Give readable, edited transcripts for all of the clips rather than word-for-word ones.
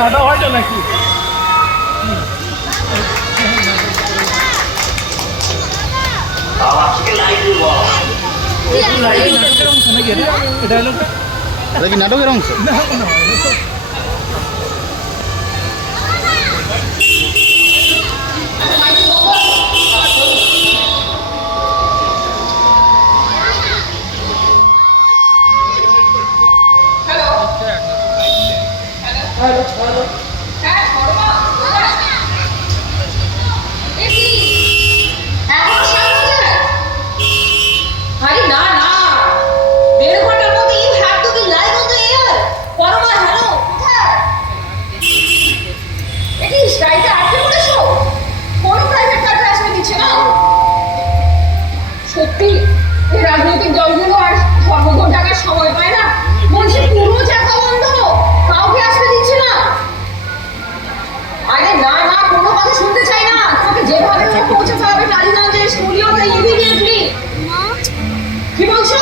নাটক হয়তো নাকি নাটকের অংশ নাকি এটা কি নাটকের অংশ? সত্যি এই রাজনৈতিক দলগুলো আর সর্বভোট ডাকার সময় পায় না। বলছি পুরো চাকা বন্ধ, কাউকে আসতে দিচ্ছে না। আরে না না, কোনো কথা শুনতে চাই না। তোমাকে যেভাবে পৌঁছাতে হবে টালিগঞ্জে, স্টুডিওতে ইমিডিয়েটলি। কি বলছো?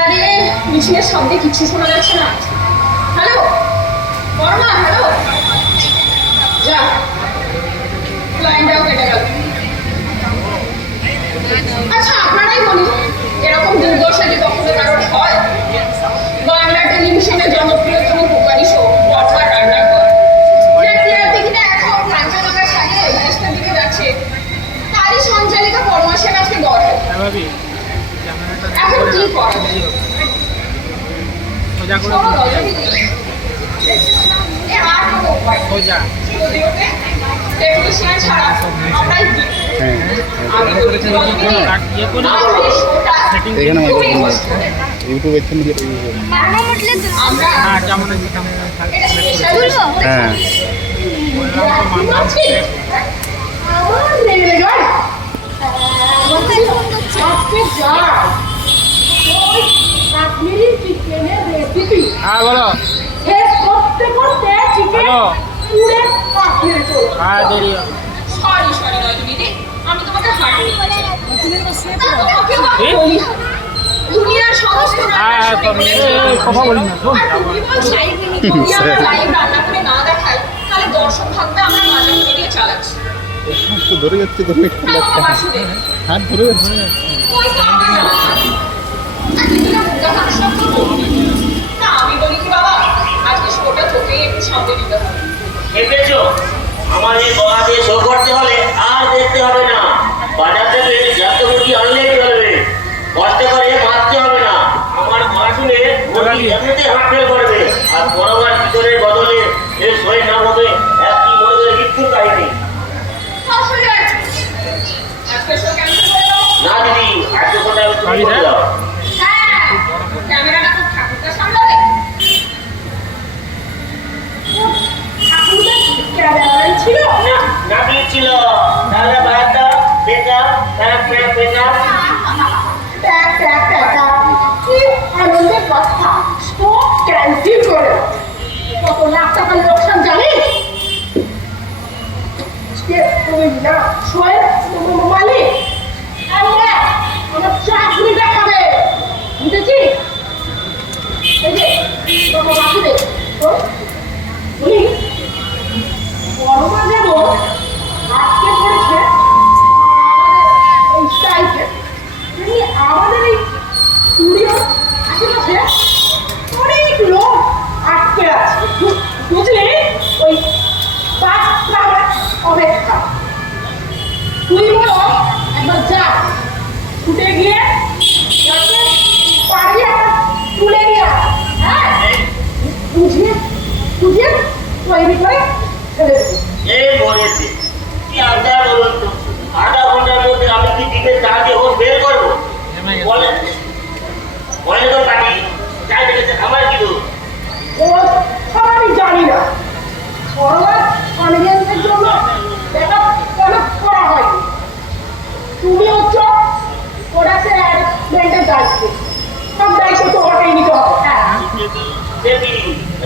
আরে মিছিলের শব্দে কিছু শোনা যাচ্ছে না। Hello Barma, hello. যা, লাইনটাও কেটে গেল। আচ্ছা আপনারাই বলুন, এরকম দুর্দশা কি কখনো কারোর হয়? বাংলা টেলিভিশনের জনপ্রিয়তম কুকারি শো বর্ষা রান্নাঘর, টিআরপি এখন কাঞ্চনজঙ্ঘা সারিয়ে এভারেস্টের দিকে যাচ্ছে, তারই সঞ্চালিকা পরমাসের আজকে গড়ে। এখন কি করা যায়? আর কোনো উপায় স্টুডিওতে টেকনিশিয়ান ছাড়া আমরাই সরি সরি রজনীদি, আমি তোমাকে হারিয়ে দুনিয়ার সমস্ত কথা বলি না, লাইভ রান্না করে না দেখাই তাহলে দর্শক ভাববে আমরা মজা মিডিয়া চালাচ্ছি। ধরে যাচ্ছে হাত ধরে যাচ্ছে। না আমি বলি কি বাবা, আজকে শোটা তোকেই একটু সামনে দিতে হবে। দেখেছো, আমার এই গলা দিয়ে শো করতে হলে আর দেখতে হবে না। বাজার থেকে যত মুরগি আনলেই চলবে, কষ্ট করে মারতে হবে না। আমার গলা শুনে মুরগি এমনিতে হাঁটতে করবে, আর বরাবর ভিতরের বদলে এর শরীর নাম হবে একটি মনে করে মৃত্যুর কাহিনী। না দিদি, আজকে কোথায় তুমি বলে দাও। ক্যামেরাটা খুব ঠাকুরটা সামলাবে। ছিল না দিয়েছিল তাহলে বাইরটা বেকার তারা বেকার কি আনন্দের কথা, স্টক ক্যান্সেল করে কত লাখ টাকা লোকসান জানিস? তুমি না শোয়ে মালিক আমরা আমার চাকরি দেখাবে, বুঝেছিস? এই যে তোমার বাসুদে উনি বড়মা যেমন আটকে পড়েছে আমাদের এই স্ট্রাইকে, তেমনি আমাদের এই স্টুডিও আশেপাশে অনেক লোক আটকে আছে, বুঝলি? ওই অপেক্ষা। তুই বলো একবার যা, ছুটে গিয়ে পাড়ি একটা তুলে নিয়ে আস। হ্যাঁ বুঝিয়ে বুঝিয়ে তৈরি করে ফেলে দেবো। এই মরেছে কি আড্ডা বলুন তো, আধা ঘন্টার মধ্যে আমি কি দিকে চার্জে ও বের করবো? বলে বলে তো কাটি চাই দেখেছে আমার কি দোষ? ও সব আমি জানি না, ফরওয়ার্ড কনভেন্সের জন্য এটা কেন করা হয়? তুমি হচ্ছে প্রোডাক্টের অ্যাডমেন্টের দায়িত্ব, সব দায়িত্ব তো ওটাই নিতে হবে। হ্যাঁ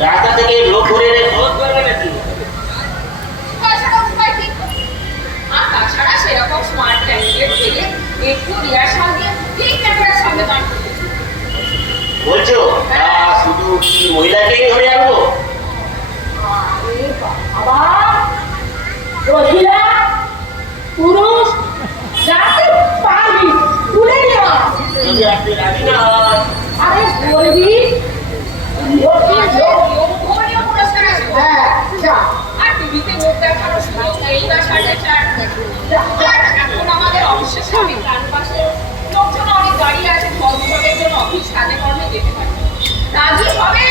রাস্তা থেকে লোক ধরে খোঁজ করবে নাকি? আর তাছাড়া সেরকম স্মার্ট ক্যান্ডিডেট পেলে একটু রিহার্সাল দিয়ে ঠিক ক্যামেরার সামনে দাঁড় করতে বলছো শুধু মহিলাকেই ধরে আনবো? রহিলা পুরুষ যাতে পারবি তুলে নিয়ে আয়। যদি আপনি রাজি না হন, আরে বলবি হ্যাঁ যা আর টিভিতে মুখ দেখানো সুযোগ নেই বা 4:30 আর এখন আমাদের অফিসের সামনে ডান পাশে লোকজন অনেক গাড়ি আছে ধর্মঘটের জন্য অফিস কাজে কর্মে যেতে পারে রাজি হবে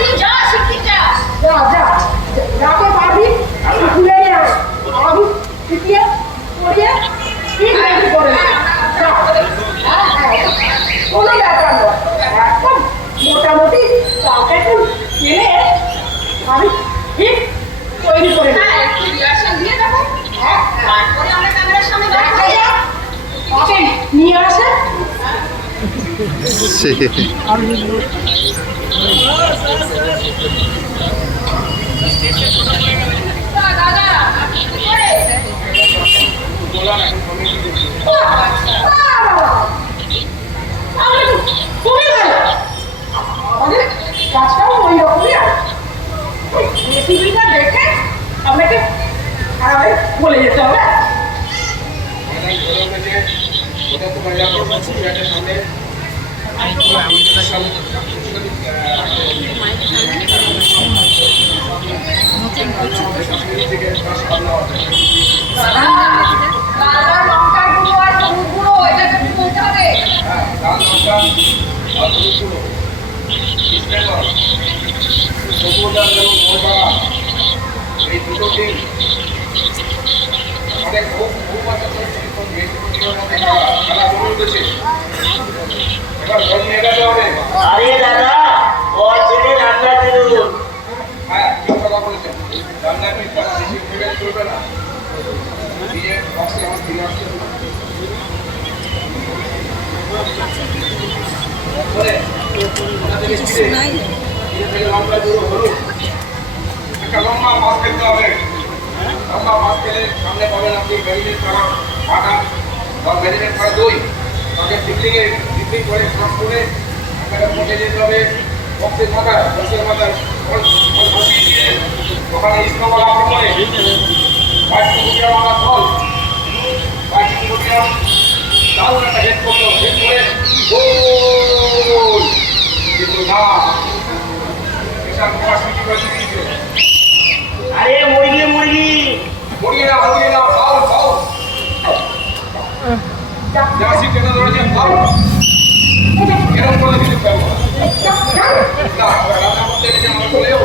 তুই যা শিগগির যা যা যা যাতে পারবি তুলে নিয়ে আয়। আমি শিখিয়ে পড়িয়ে ঠিক রেডি করে নেব। যা। হ্যাঁ, হ্যাঁ, কোনো ব্যাপার নয় একদম মোটামুটি কাউকে একটু এনে আমি ঠিক তৈরি করে নেব। হ্যাঁ একটু রিহার্সাল দিয়ে দেখো হ্যাঁ, হ্যাঁ। তারপরে আমরা ক্যামেরার সামনে দেখা দাঁড়াবো যাক ওকে নিয়ে আসে দাদা আপনি কি করে খুবই ভালো আমাদের কাজটাও ওই রকমই আছে ওই রেসিপিটা দেখে আপনাকে আরামে বলে যেতে হবে লাল লঙ্কার গুঁড়ো আর হলুদ গুঁড়ো এটা একটু বলতে হবে এই দুটো দিন অনেক খুব আছে খেলা শুরু হয়েছে এবার জল নিয়ে গেতে হবে আরে দাদা ওর ছেলে রান্না করুন। হ্যাঁ ঠিক কথা বলেছেন রান্না কি তারা বেশি ভেবে চলবে না দিয়ে বক্সে আমার ফিরে আসতে পরে ওনাদেরকে ফিরে থেকে লম্বা দূর হলো একটা লম্বা মাছ খেলতে হবে লম্বা মাছ খেলে সামনে পাবেন আপনি ম্যারিনেট করা আটা বা ম্যারিনেট করা দই তাকে টিকলিং করে ক্রস করে আপনাকে পৌঁছে যেতে হবে বক্সের মাথায় বসিয়ে দিয়ে ওখানে ইস্টবেঙ্গল আক্রমণে 5 কিলোমিটার আমার ফল 5 কিলোমিটার দারুণ একটা হেড করলো হেড করে গোল কিন্তু না এটা গোটা সিটি করে দিয়েছে আরে মুরগি মুরগি মুরগি না ফাউল জাসি কেন ধরেছে ফাউল এরকম করে দিতে পারবো না রান্না করতে গেছে আমার চলেও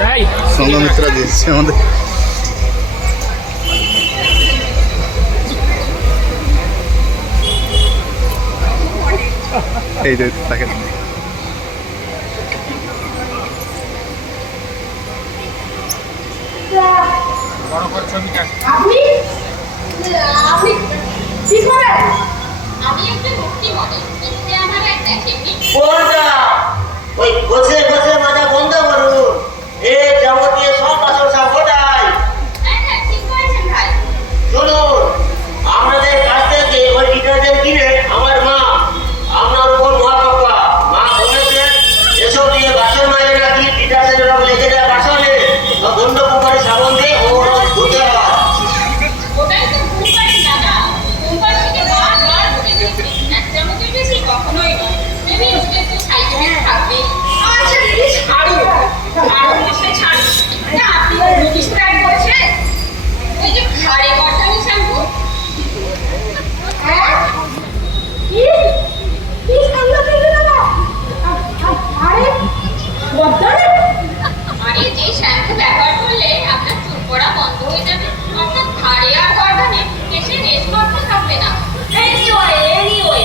তাই সংঘমিত্রা দিচ্ছে আমাদের এই যে তাকে আপনি আপনি কি করেন আমি একটা ভক্তি মডেল এতে আমার এক দেখেননি কোনটা ওই বসে বসে মাজা বন্ধ করুন এ যাবতীয় সব বাসন সব গোটাই হ্যাঁ ঠিক করেছেন ভাই শুনুন আপনাদের কাছ থেকে ওই ডিটারজেন্ট কিনে আমার মা আপনার উপর মহাপাপ্পা মা বলেছেন এসব দিয়ে বাসন মাঝে নাকি ডিটারজেন্ট রং লেগে যায় বাসনে গন্ধ কুমারী সাবন দিয়ে ও রং ধুতে হয় ওটাই তো কোম্পানি দাদা কোম্পানি থেকে বারবার বলে দিয়েছে এক চামচের বেশি কখনোই নয় তুমি ওটা একটু সাইকেলে থাকবে আচ্ছা দিদি ছাড়ো ছাড়ো মশাই ছাড়ো না আপনি নোটিশ ট্যাগ করেছেন ওই যে ঘাড়ে বর্তানি শ্যাম্পু হ্যাঁ কি কি সামনে থেকে দাদা আরে বদলে আরে যে শ্যাম্পু ব্যবহার করলে আপনার চুল পড়া বন্ধ হয়ে যাবে অর্থাৎ ঘাড়ে আর গর্দানে কেশে রেশ বন্ধ থাকবে না এনিওয়ে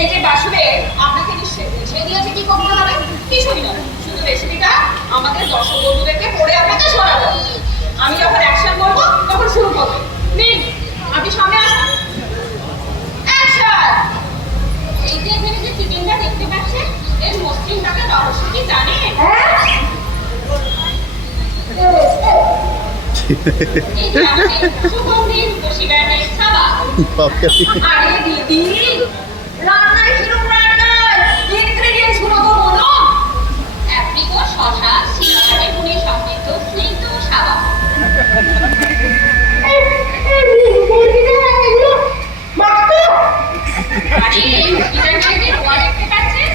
এই যে বাসুরে আপনাকে নিশ্চয়ই বুঝিয়ে দিয়েছে কি করতে হবে কিছুই নয় শুধু রেসিপিটা আমাদের দর্শক বন্ধুদেরকে পড়ে আপনাকে শোনাবো আমি যখন অ্যাকশন বলবো তখন শুরু করবে। নিন, আপনি সামনে আসুন। অ্যাকশন! এই যে এখানে যে চিকেনটা দেখতে পাচ্ছেন, এর মসৃণ টাকার রহস্য কি জানেন? এই যে আমাদের সুগন্ধি রূপসী ব্র্যান্ডের সাবান। আরে দিদি, রান্নায় কিরম রান্নায় ইনগ্রেডিয়েন্টস গুলো তো বলো। অ্যাপ্রিকট, শসা, সিরা, বেগুনি সমৃদ্ধ স্নিগ্ধ সাবান। আর এই মুরগিটার গায়ে যে রোয়া দেখতে পাচ্ছেন,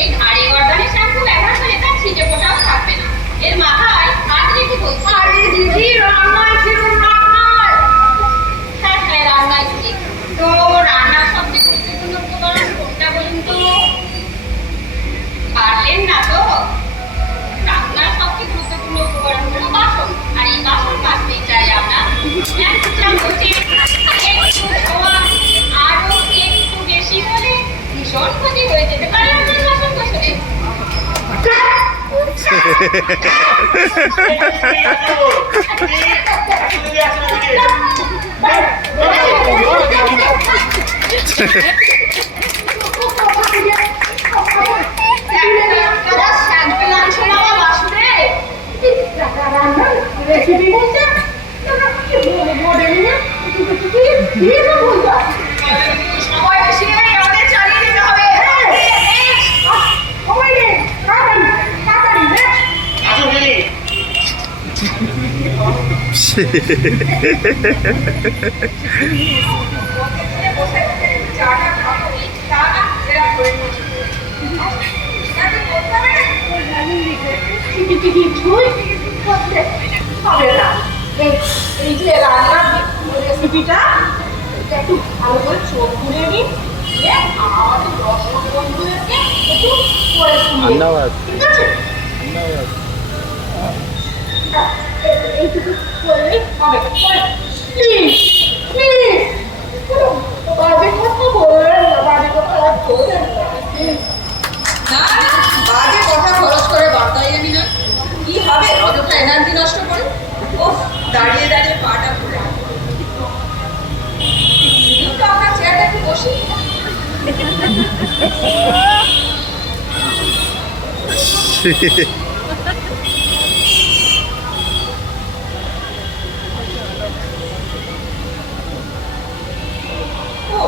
এই ঘাড়ে গর্দানের শ্যাম্পু ব্যবহার করলে তার ছিটে ফোঁটাও থাকবে না। এর মাথায় হাত রেখে বলছি, আরে দিদি, রান্নায় কিরম রান্নায়। হ্যাঁ হ্যাঁ, রান্নায় ঠিক। তো রান্নার সবচেয়ে গুরুত্বপূর্ণ উপকরণ কোনটা বলুন তো? পারলেন না তো? রান্নার সবচেয়ে গুরুত্বপূর্ণ উপকরণ হলো বাসন। আর এই বাসন মাজতেই চাই আমরা এক চামচে একটু ধোয়া, আরো একটু বেশি হলে ভীষণ ক্ষতি হয়ে যেতে পারে আপনার বাসন কোসনে। রেসিপি বলছে সবাই বেশি আমাদের চালিয়ে দিতে হবে। আসুন দিদি। এই যে রান্নার রেসিপিটা, এটা একটু ভালো করে চোখ ঘুরে নিন, দিয়ে আমাদের দর্শক বন্ধুদেরকে একটু করে শুনিয়ে দিন। ঠিক আছে? এইটুকু করলেই হবে। প্লিজ প্লিজ, বাজে কথা বলবেন না, বাজে কথা আর বলবেন না। না না, বাজে কথা খরচ করে বার্তাই জানি না কি হবে, অযথা এনার্জি নষ্ট করে। ও দাঁড়িয়ে দাঁড়িয়ে পাটা ঘুরে কিন্তু আপনার চেয়ারটা একটু বসি। ও,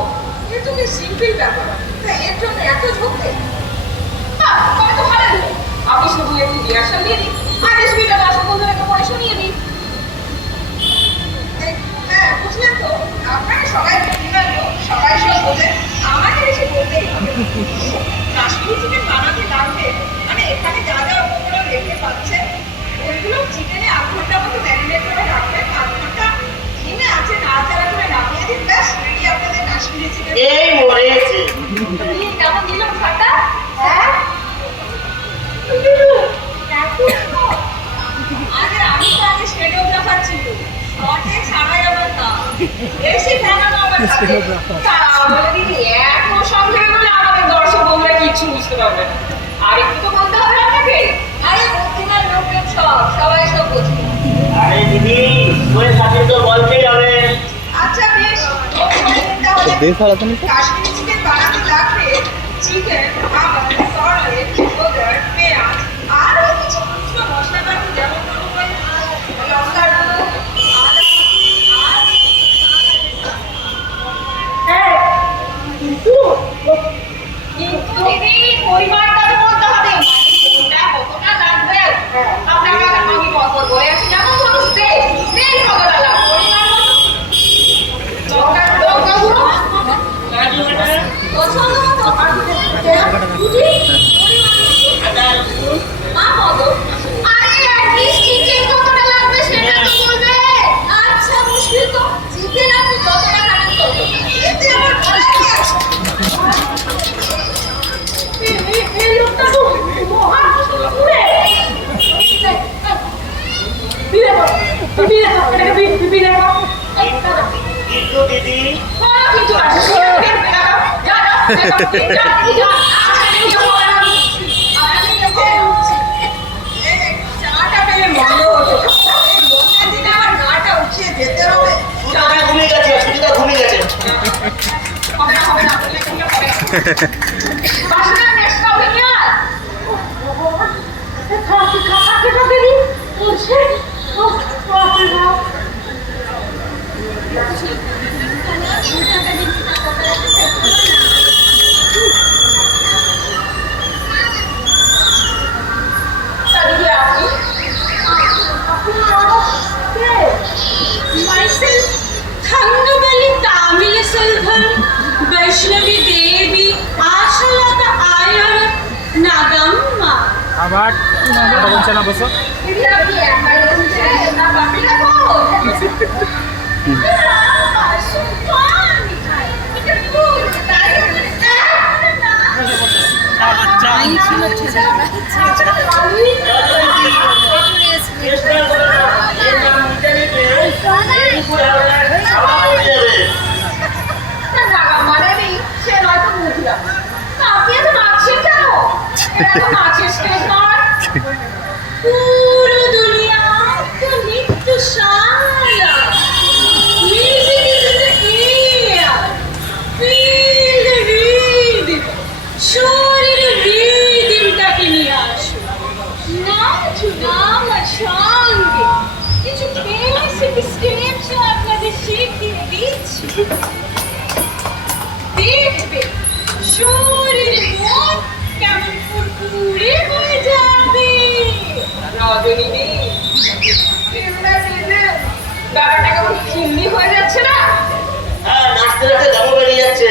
এ তো বেশ সিম্পল ব্যাপার, তা এর জন্য এত ঝুঁকতে? তবে তো ভালো হলো। আপনি শুধু একটু রিহার্সাল দিয়ে দিন, আর রেসিপিটা দর্শক বন্ধুদেরকে পরে শুনিয়ে দিন। হ্যাঁ, বুঝলেন তো? আপনারা সবাই বিভিন্ন লোক, সবাই সব বোঝেন, আমাকে বেশি বলতেই হবে। কাশ্মীরি চিকেন বানাতে লাগবে, মানে এখানে যা যা উপকরণ দেখতে পাচ্ছেন, ওইগুলো চিকেনে 8 ঘন্টা মতো ম্যারিনেট করে রাখবেন। 8 ঘন্টা ধিমে আছে নাড়াচাড়া করে নামিয়ে দিন, ব্যাস রেডি আপনাদের কাশ্মীরি চিকেন। এই মরেছে। কেমন দিলাম ফাটা? হ্যাঁ, আগে আমি তো আগে স্টেডিওগ্রাফার ছিল, শটে ছাড়াই আমার নাম বেশি ফেলানো আমার কাছে। তা বলে দিদি, এত সংক্ষেপে বলে আমাদের দর্শক বন্ধুরা কিচ্ছু বুঝতে পারবে না। আর একটু তো বলতে হবে আপনাকে। আরে বুদ্ধিমান লোকজন সবাই সব বোঝে। আরে দিদি, ওই সাথে তো বলতেই হবে। আচ্ছা বেশ, ও করে দিতে হবে। কাশ্মীরি চিকেন বানাতে লাগবে চিকেন, খাবার, কড়াই, যোগাড়, পেঁয়াজ, আর কিছু খুচরো মশলাপাতি যেমন ধরুন ওই লঙ্কার গুঁড়ো, আদা, আর হ্যাঁ, কিন্তু দিদি পরিমাণটা তো বলতে হবে, মানে কোনটা কতটা লাগবে। আপনার কাছে আমি কত বলে আছি যেমন ধরুন তেল কতটা লাগবে, পরিমাণ মতো লঙ্কা গুঁড়ো পছন্দ মতো, আর দুধি পরিমাণ মতো, মা মতো। আরে অ্যাটলিস্ট চিকেন কতটা লাগবে সেটা তো বলবে। আচ্ছা মুশকিল তো, চিকেন আপনি যতটা খাবেন তত, এতে আমার বলার কি আছে? এই লোকটা তো মহান পুরে বিলে কিন্তু দিদি, কোনো কিছু আছে যা চাটা পেলে মন্দ হতো, বন্যার দিনে আমার বাসনা নেক্সট কবে নিয়ে আয় বলছে Myself, Thangavali Tamil Selvan, Vaishnavi Devi, Ashalata Ayar, Nagamma. আবার কথা বলছে না বসো দিদি আপনি একবার বলছে না বাকি রাখো So fun! It's cool! মানে নেই সে নয়তো বুঝলাম আপনি এত নাচছেন কেন এত নাচের স্টেজ নয় पूरा दुनिया तो नित्य शाला music is in the air feel the rhythm শরীরে রিদমটাকে নিয়ে আসো নাচো না আমার সঙ্গে কিছু বেসিক স্টেপস আপনাদের শিখিয়ে দিচ্ছি দেখবে শরীরে মন কেমন ফুরফুরে হয়ে যাবে রজনী ব্যাপারটা কেমন হিন্দি হয়ে যাচ্ছে না হ্যাঁ নাচতে নাচতে দম বেরিয়ে যাচ্ছে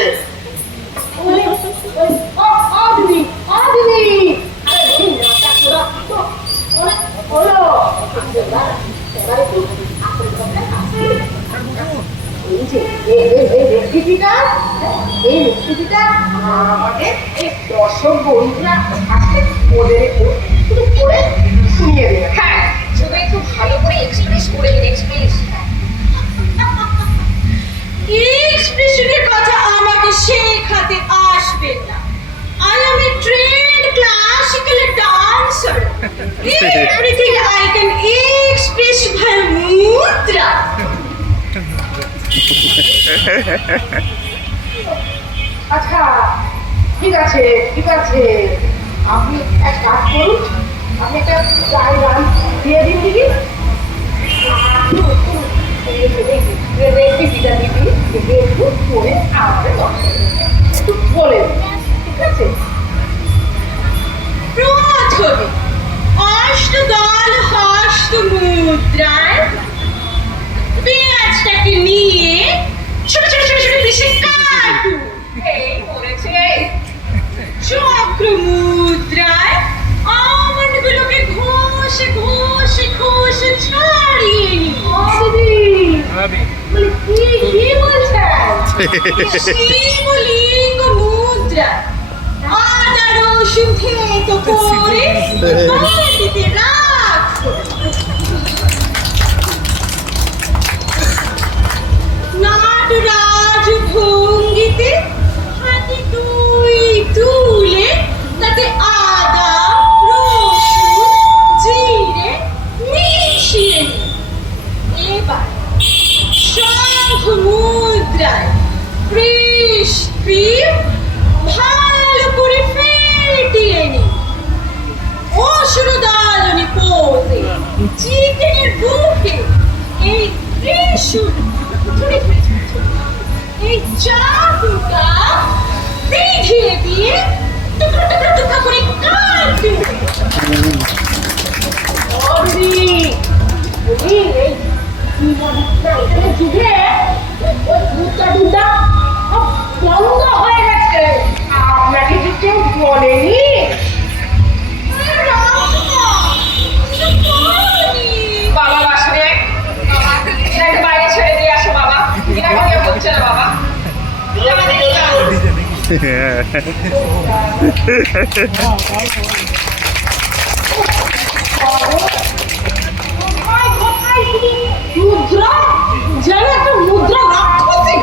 আমাদের এই দর্শক বন্ধুরা আজকে ওদের একটু শুধু করে শুনিয়ে দেবে হ্যাঁ শুধু একটু ভালো করে এক্সপ্রেস করে দিন এক্সপ্রেস এক্সপ্রেশনের কথা আমাকে শেখাতে আসবে না I am a trained classical dancer. Everything I can express by mudra. আচ্ছা ঠিক আছে ঠিক আছে আপনি এক কাজ করুন আপনি একটা গান দিয়ে দিন দিদি রেসিপিটা দিদি একটু করে আমাদের একটু বলে ঠিক আছে প্রথমে অষ্টদল হস্ত মুদ্রায় পেঁয়াজটাকে নিয়ে ছোট ছোট ছোট ছোট পিসে কাটুন এই বলেছে চক্র মুদ্রায় আমন্ডগুলোকে ঘষে ঘষে ঘষে ছাড়িয়ে নিন মানে কি বলছেন শিবলিঙ্গ মুদ্রা আদা রসুন থেতো করে বাটিতে রাখুন নাটরাজ ভঙ্গিতে হাতে দুই তুলে তাতে আদা রসুন জিরে মিশিয়ে নিন এবার শঙ্খ মুদ্রায় ভালো করে ফেটিয়ে নিন অসুরদালনে পোতে চিকেনের বুকে এই ত্রিশূল এই চাকুটা বিধিয়ে দিয়ে টুকরো টুকরো টুকরো করে কাটুন যুগে দুধটা বন্ধ হয়ে গেছে আপনাকে কি কেউ বলেনি বাবা বাসনে বাইরে ছেড়ে দিয়ে আসো বাবা এরকম কেউ হচ্ছে না বাবা মুদ্রা যেন একটা মুদ্রা রাক্ষসী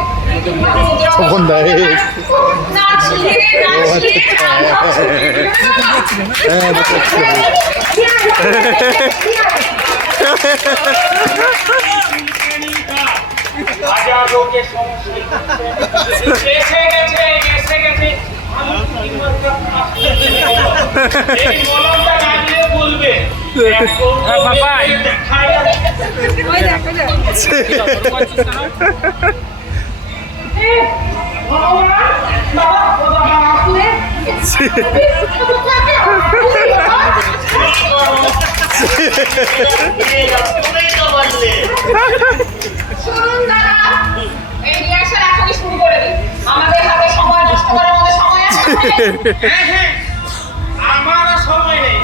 তখন দেয় নাচলে নাচলে হ্যাঁ দেখাচ্ছি। হাজার রোগের সমস্যা এসে গেছে আমি এই মলমটা লাগিয়ে বলবে শুনুন দাদা, এই রিহার্সাল এখনই শুরু করে দিন। আমাদের হাতে সময় নষ্ট করার মতো সময় আছে? হ্যাঁ, আমারও সময় নেই,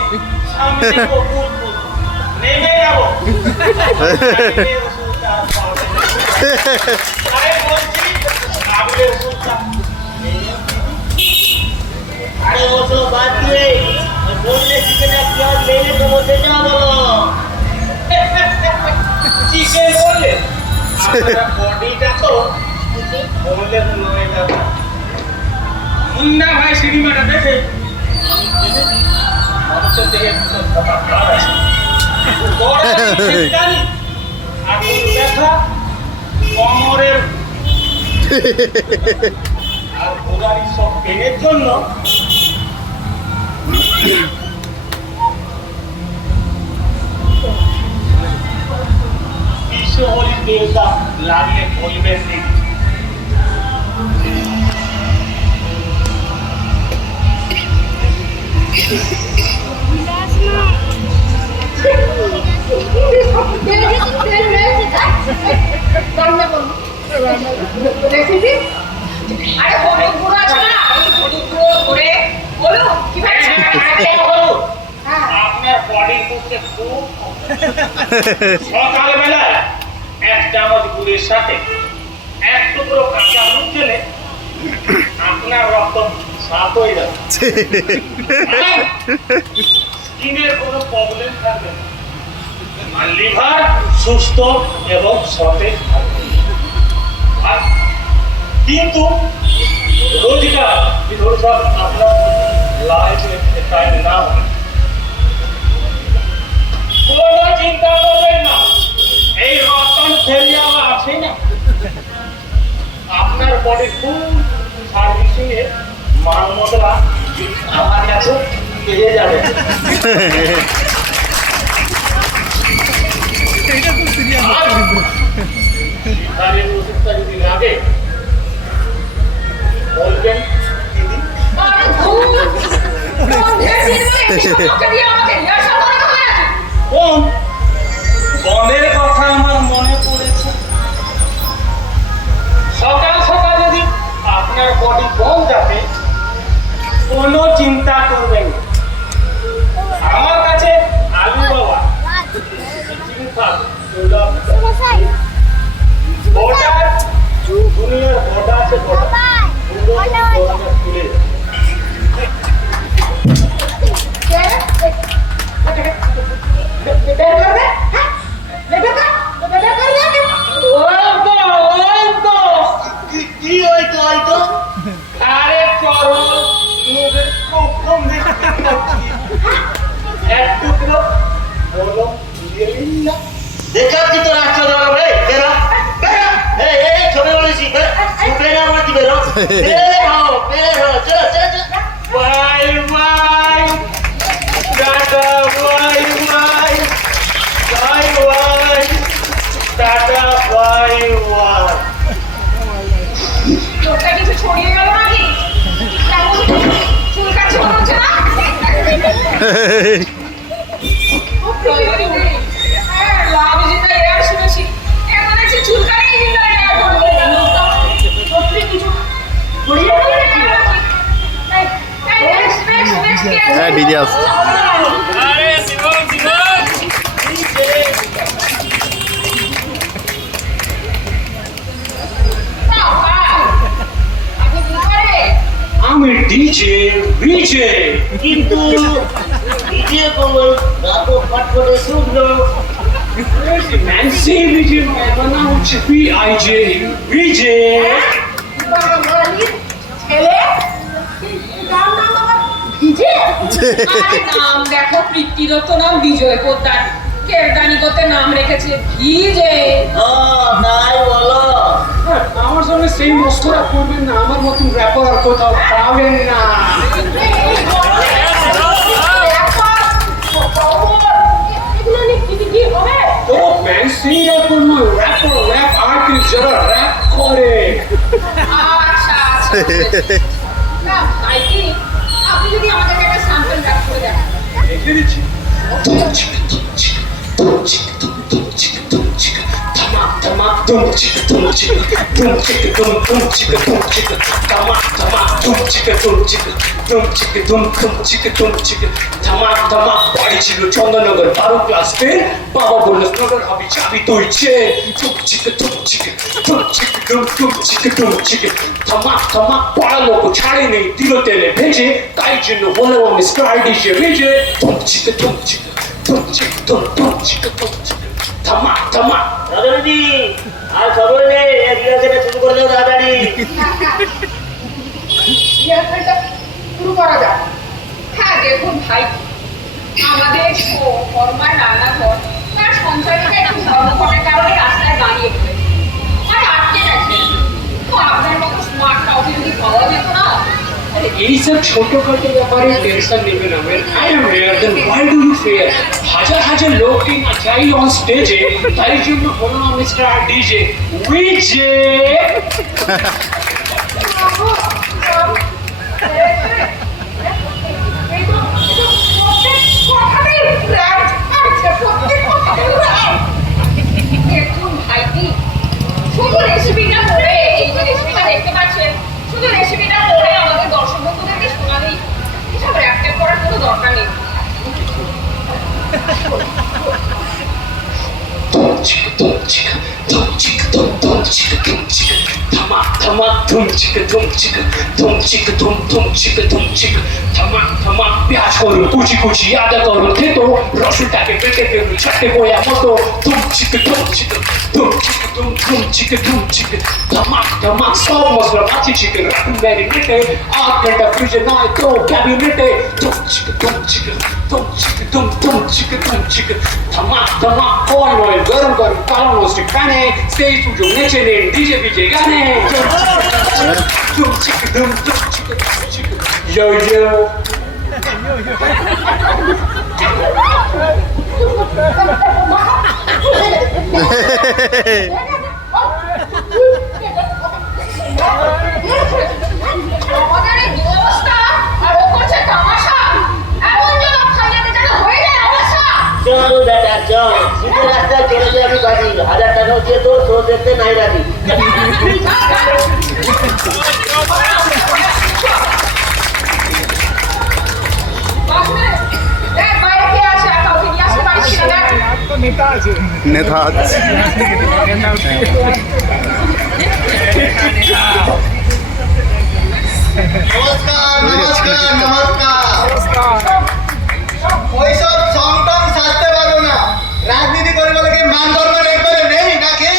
সামনে বকুল ফুল, নেমে যাবো। আরে বলছি, আগের ওষুধটা আরে ওসব বাদ দিয়ে বললে চিকেনে পেঁয়াজ লেগে তো বসে যা বলো চিকেন বললে বডিটা তো বললে তো নয় যাবে। মুন্না ভাই সিনেমাটা দেখে মানুষের দেখে বড় শক্তিশালী, আগুন দেখা কোমরের আর ঘোড়ারি সব পেনের জন্য বিশ্বহরি দেবতা লাগিয়ে বলবেন দিন। আরে হলুদ গুঁড়ো আছে না, এই হলুদ গুঁড়ো করে বলুন কিভাবে আপনার বডির পক্ষে খুব সকালবেলায় এক চামচ গুড়ের সাথে এক টুকরো কাঁচা হলুদ খেলে আপনার রক্ত সাফ হয়ে যাবে, স্কিনের কোনো প্রবলেম থাকবে না, আর লিভার সুস্থ এবং সতেজ থাকবে। আর কিন্তু রোজগার সব আপনার লাইফে টাইম না হয়, কোনো চিন্তা করবেন না, এই রতন ফেরিয়া আছে না, আপনার বডি ফুল সার্ভিসিং এ মাল মশলা আমার কাছে পেয়ে যাবে। এটা তো সিরিয়াস তাহলে ওষুধটা যদি লাগে বলবেন দিদি। আরে ধুর, বন্ধের দিনে এসব লোককে দিয়ে আমাকে রিহার্সাল করাতে হবে নাকি? কোন বনের কথা আমার মনে পড়েছে, সকাল সকাল যদি আপনার বডি বল যাবে কোনো চিন্তা করবেন না, আমার কাছে আলু বাবা বর্ডার দুনিয়ার বর্ডার আছে, বর্ডার তুলে কি হয়তো হয়তো আরে চরল মুখের কখন এক টুকরো বলো দিয়ে নিন না। দেখাচ্ছি তো রাস্তা দেওয়া রে বেরা বেরা এই ছবি বলেছি বেরা আমার কি বেরো বের হো চলো চলো চলো bye bye tata, bye bye bye bye tata, bye bye. লোকটা কিছু ছড়িয়ে গেল নাকি? কেমন চুলকাচ্ছে মনে হচ্ছে না? হ্যাঁ, লাভিজিতে এয়ার শুনেছি, এখন দেখছি চুলকানিই দিল এয়ার করবে। লোকটা সত্যি কিছু ছড়িয়ে গেল নাকি? next কি আছে? হ্যাঁ, DJ আসছে। আরে জীবন জীবন আপনি কি করে? আমি ডিজে ভিজে কিন্তু নিজে কোমল রাতো পাট করে শুনলো ন্যান্সি ভিজে মানে হচ্ছে পিআইজে ভিজে। বাঙালির ছেলে? তার নাম আবার ভিজে? আরে নাম দেখো, পিতৃদত্ত নাম বিজয় পোদ্দার, কেরদানি করতে নাম রেখেছে ভিজে। তাই বলো আমার সঙ্গে সেই মস্করা করবেন না, আমার মতন র্যাপার আর কোথাও পাবেন না। তো ম্যান সিঙ্গার করবো, র্যাপার, র্যাপ আর্টিস্ট যারা র্যাপ করে। আচ্ছা আচ্ছা না ভাই কি আপনি যদি আমাদেরকে একটা স্যাম্পল ব্যাক করে দেন দেখে দিচ্ছি। বাড়ি ছিল চন্দননগর 12 ক্লাস 10। বাবা বললো স্নোডার হবি চাবি তুই চেন। পড়ালো তো ছাড়ে নেই, দিল তেলে ভেজে, তাই জন্য বলে আমি স্টার ডিশে ভেজে। দাদাজি আর খবর নেই, রিহার্সেলটা শুরু করে দাও তাড়াতাড়ি। রিহার্সালটা শুরু করা যাক। হ্যাঁ দেখুন ভাই, আমাদের ফরমার রান্নাঘর তার সঞ্চারিকা একটু ধর্মঘটের কারণে রাস্তায় দাঁড়িয়ে পড়েছে আর আটকে গেছে। তো আপনার মতো স্মার্ট কাউকে যদি পাওয়া যেত না। এইসব ছোটখাটো ব্যাপারে টেনশন নেবে না man. I am here, then why do you fear? হাজার হাজার লোককে নাচাই অন স্টেজে, তাই জন্য বলো না মিস্টার ডিজে উইজে। দেখুন ভাইটি, শুধু রেসিপিটা করে, এই যে রেসিপিটা দেখতে পাচ্ছেন, শুধু রেসিপিটা করে আমাদের দর্শক বন্ধুদেরকে শোনালেই এসব র্যাপ ট্যাপ করার কোনো দরকার নেই। প্যাঁচ করুন কুচি কুচি, আদা করুন থেতো, রসুনটাকে পেটে ফেলুন চারটে বয়া মতো। সব মশলা কাঁচি চিকেন রাখুন ম্যারিনেটে, 8 ঘন্টা ফ্রিজে নয় তো ক্যাবিনেটে। অয়েল অয়েল গরম গরম কালো নস্টিক প্যানে, সেই সুযোগ নেচে নেন ডিজে বিজে গানে। Yo yo. আমাদের এই দুরবস্থা আর ও করছে তামাশা, এমন জবাব খাইয়াতে যেন হয়ে যায় অবস্থা। চলো বেটা চল, শীতের রাস্তায় চলে যাবি বাড়ি, 1000 টাকাও দিয়ে তোর শো দেখতে নাই রাখি। বাইরে কে আছে, আর কাউকে নিয়ে আসতে পারিস না। নেতা আছে। নমস্কার নমস্কার নমস্কার। ওইসব সংটং সাজতে পারবো না। রাজনীতি করে বলে কি মান ধর্ম একবারে নেই নাকি?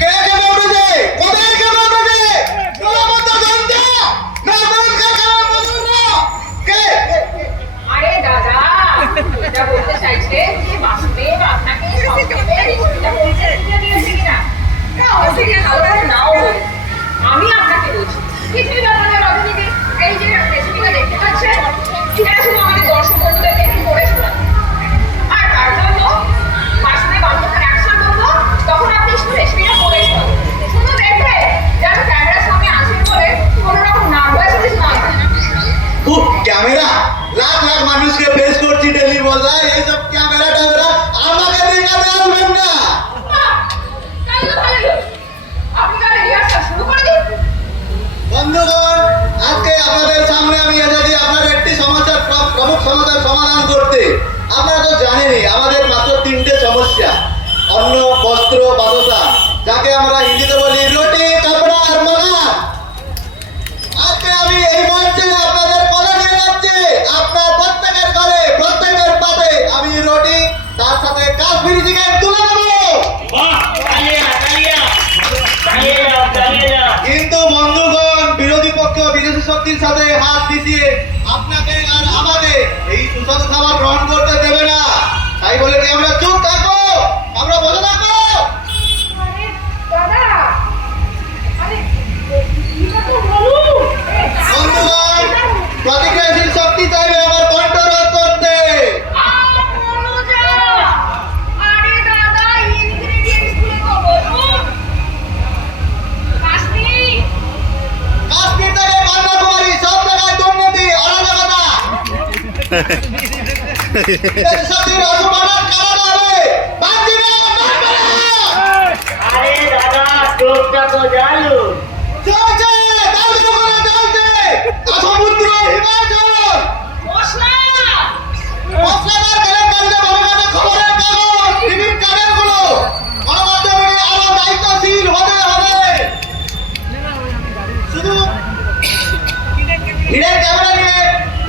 কে কে বলবে? কোথায় কে বলবে? তোরা মতো গন্ধা না গন্ধা খাওয়া বলবো না। কে? আরে দাদা, এটা বলতে চাইছে যে বাসুদেব আপনাকে সংক্ষেপে রেসিপিটা পরিচয় দিয়ে দিয়েছে কিনা। না অবশ্যই কিনা ভালো করে নাও বলে। আমি আপনাকে বলছি কিছুই ব্যাপার না রজনীদি, এই যে রেসিপিটা দেখতে পাচ্ছেন, এটা শুধু আমাদের দর্শক বন্ধুদেরকে একটু করে শোনান। আর তার জন্য বাসুদেব আপনার অ্যাকশন বলবো, তখন আপনি শুধু রেসিপিটা করে শোনান। শুধু দেখবে যেন ক্যামেরার সামনে আছেন বলে কোনো রকম নার্ভাসনেস না হয়। ক্যামেরা লাখ লাখ মানুষকে ফেস করছি ডেলি বলায়, এইসব ক্যামেরা ট্যামেরা আমাকে দেখাতে আসবেন না। তাই তো ভালোই হলো। আপনি তাহলে রিহার্সাল শুরু করে দিন। বন্ধুগণ, আজকে আপনাদের সামনে আমি এসেছি আপনার একটি সমস্যার প্রমুখ সমস্যার সমাধান করতে। আপনারা তো জানেনই আমাদের মাত্র 3টে সমস্যা: অন্ন, বস্ত্র, বাসস্থান, যাকে আমরা হিন্দিতে বলি রুটি, কাপড় আর মালা। আজকে আমি এই মঞ্চে আপনাদের কথা দিয়ে যাচ্ছি, আপনার প্রত্যেকের ঘরে প্রত্যেকের পাতে আমি রুটি তার সাথে কাশ্মীরি চিকেন তুলে দেবো। বাহ, তালিয়া তালিয়া তালিয়া তালিয়া। কিন্তু বন্ধুগণ, বিরোধী পক্ষ বিদেশি শক্তির সাথে হাত মিশিয়ে আপনাকে আর আমাকে এই সুস্বাদু খাবার গ্রহণ করতে দেবে না। তাই বলে কি আমরা চুপ থাকবো? আমরা বসে থাকবো? দেশাতির অসমানার কারণ হবে বাকি না মানবে না। আরে দাদা চোখটা তো জানো চলছে দাউদ করে চলছে সমুদ্র হিমাচল মশলা মশলাদার কেলেঙ্কারিতে ভরকাটা খবরের কাগজ টিভির চ্যানেলগুলো গণমাধ্যমে আরো দায়িত্বশীল হতে হবে। শুধু ভিড়ের ক্যামেরা নিয়ে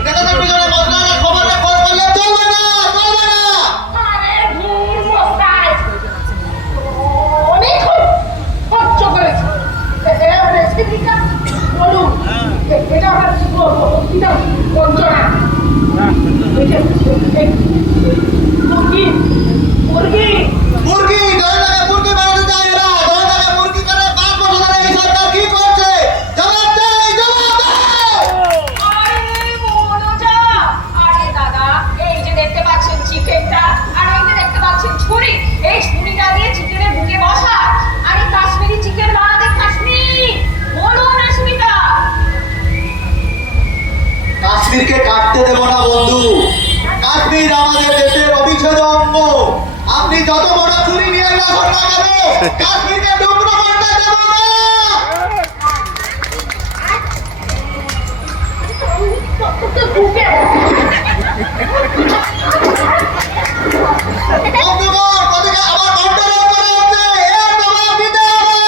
নেতাদের পিছনে মশলাদার খবরের খোঁজ করলে চলবে না, চলবে না। আরে ধুর মশাই অনেক সহ্য করেছি এর রেসিপিটা বলুন এটা আমার বক্তৃতা বঞ্চনা মুরগি মুরগি মুরগি জনতাকে মুরগি বানাতে চায় এরা, জনতাকে মুরগি করে 5 বছর ধরে এই সরকার কি করছে? জবাব চাই, জবাব দাও। আরে মনোজা আরে দাদা এই যে দেখতে পাচ্ছেন চিকেনটা আর এই যে দেখতে পাচ্ছেন ছুরি এই ছুরিটা দিয়ে চিকেনের বুকে বসা আরে কাশ্মীরি চিকেন বানাতে কাশ্মীরি বলুন অসুবিধা কাশ্মীরকে কাটতে দেব না বন্ধু। কাশ্মীর আমাদের দেশের অবিচ্ছেদ্য অঙ্গ। আপনি যত বড় ছুরি নিয়ে আসুন না কেন, কাশ্মীরকে টুকরো করতে দেব না। বন্ধুগণ, ওদিকে আবার কন্ট্রোল করা হচ্ছে। এর জবাব দিতে হবে।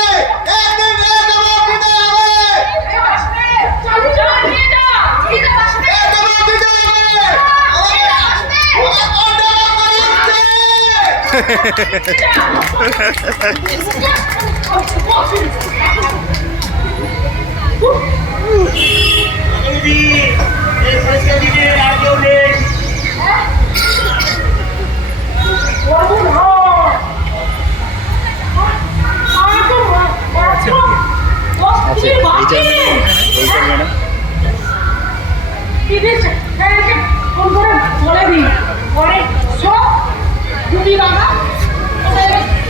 একদিন এর জবাব দিতে হবে। চালু চালু নিয়ে যা নিয়ে যা আসবে এর জবাব দিতে হবে। ওরা কন্ট্রোল করা হচ্ছে। দিদি এই শেষে দিনের আর কেউ নেই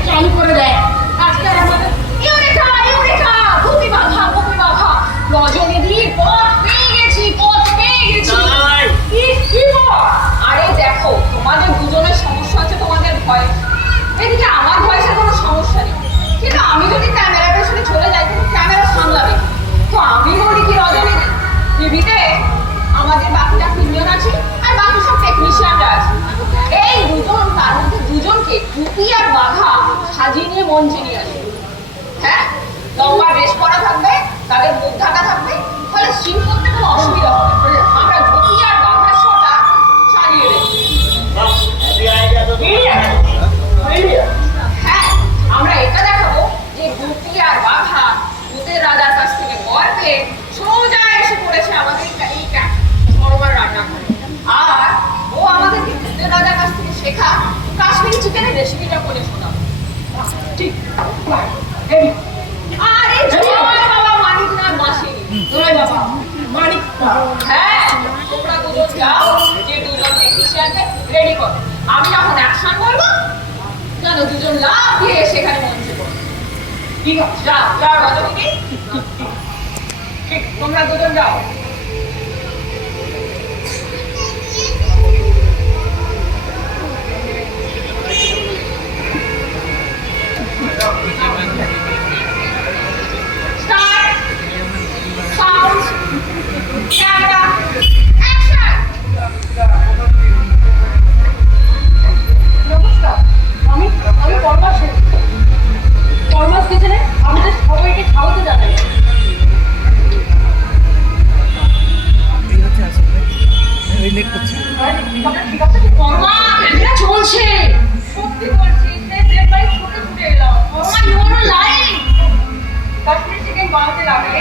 চালু করে দেয় আজকে আমাদের ইউরেকা ইউরেকা ভূমি বাঘা রজনীদি পথ পেয়ে গেছি তাই? কি বল? আরে দেখো তোমাদের দুজনের সমস্যা আছে তোমাদের ভয় এদিকে আমার ভয়েসের কোনো সমস্যা নেই কিন্তু আমি যদি ক্যামেরা পেছনে চলে যাই তুমি ক্যামেরা সামলাবে তো আমি বলি কি রজনীদি টিভিতে আমাদের বাকিটা তিনজন আছে আর বাকি সব টেকনিশিয়ানরা আছে এই দুজন তার মধ্যে দুজনকে টুপি আর বাঘা সাজিয়ে নিয়ে মঞ্চে নিয়ে আসে হ্যাঁ লম্বা ড্রেস পরা থাকবে তাদের মুখ ঢাকা থাকবে ফলে সিন করতে কোনো অসুবিধা হবে না। আমরা ধুতি আর বাঘার শটা সাজিয়ে দেবো হ্যাঁ আমরা এটা দেখাবো যে ধুতি আর বাঘা ভূতের রাজার কাছ থেকে বর পেয়ে সোজা এসে পড়েছে আমাদের এই সরোবর রান্না করে আর ও আমাদেরকে ভূতের রাজার কাছ থেকে শেখা কাশ্মীরি চিকেনের রেসিপিটা করে শোনাবো ঠিক রেডি আরে জয় বাবা মানিক না মাসিনি জয় বাবা মানিক হ্যাঁ তোমরা দুজন যাও যে দুজন টেকনিশিয়ানকে রেডি করো আমি যখন অ্যাকশন বলবো জানো দুজন লাভ দিয়ে সেখানে মঞ্চে পড়ো ঠিক আছে যাও যাও রজনী ঠিক তোমরা দুজন যাও Start. Sound. Camera. Action. নমস্কার আমি পরমাস কিচেনে আমাদের সবাইকে খাওয়াতে জানাই লেট করছি ঠিক আছে পরমা ক্যামেরা চলছে সত্যি বলছি সে দেব ভাই ছুটে ছুটে এলাম পরমা you are live Kashmiri chicken বানাতে লাগলে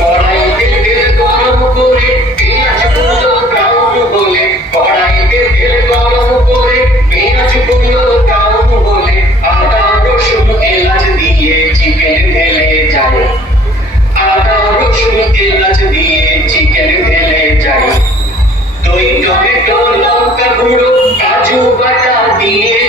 কড়াইতে তেল গরম করে পেঁয়াজ কুচো ব্রাউন বলে কড়াইতে তেল গরম করে একটু লঙ্কা গুঁড়ো কাজু বাটা দিয়ে